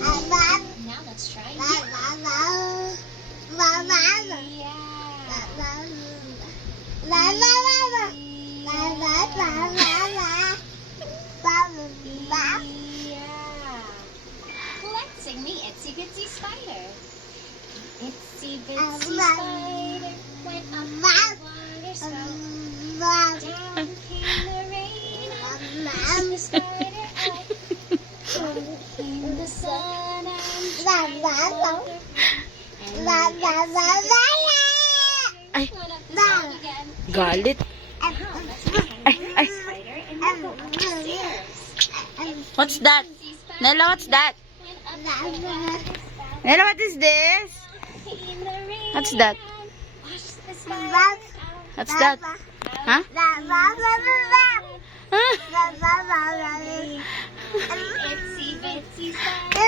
Now let's try it. Let's sing the Itsy Bitsy Spider. Itsy Bitsy Spider went up the water spout. Down came the rain and pushed the spider out. Down came the sun and dried the water. And the Ay, went up the spout again. galit. Now let's pretend we're Ay. a spider and we'll go up the stairs. What's that? Nella, what's that? Went up the water spout. Nella, what is this? Came the rain What's that? and washed the spider out. What's that? Huh? Itsy bitsy spider